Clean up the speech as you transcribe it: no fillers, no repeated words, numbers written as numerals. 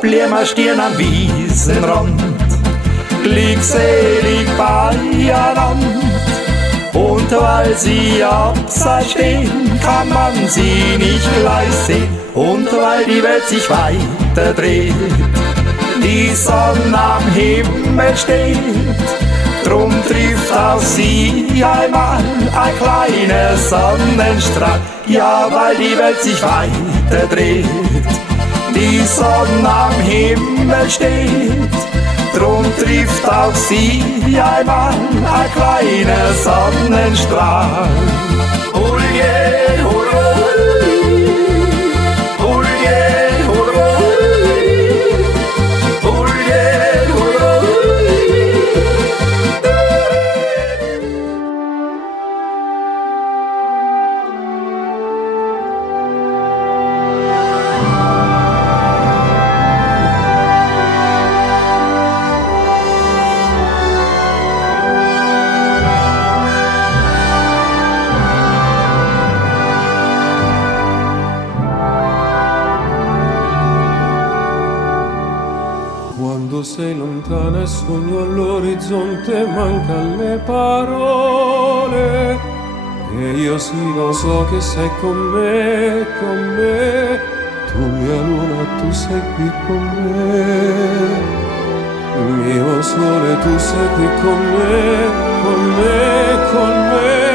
Blämer Stirn am Wiesenrand, glückselig beieinander. Und weil sie abseits stehen, kann man sie nicht gleich sehen. Und weil die Welt sich weiter dreht, die Sonne am Himmel steht, drum trifft auf sie einmal ein kleiner Sonnenstrahl. Ja, weil die Welt sich weiter dreht, die Sonne am Himmel steht, drum trifft auf sie einmal ein kleiner Sonnenstrahl. Hulje, hurroi, hulje, hurroi, hulje, hurroi. Quando sei lontana e sogno all'orizzonte, mancan le parole. E io sì lo so che sei con me, con me. Tu mia luna, tu sei qui con me. Mio sole, tu sei qui con me, con me, con me.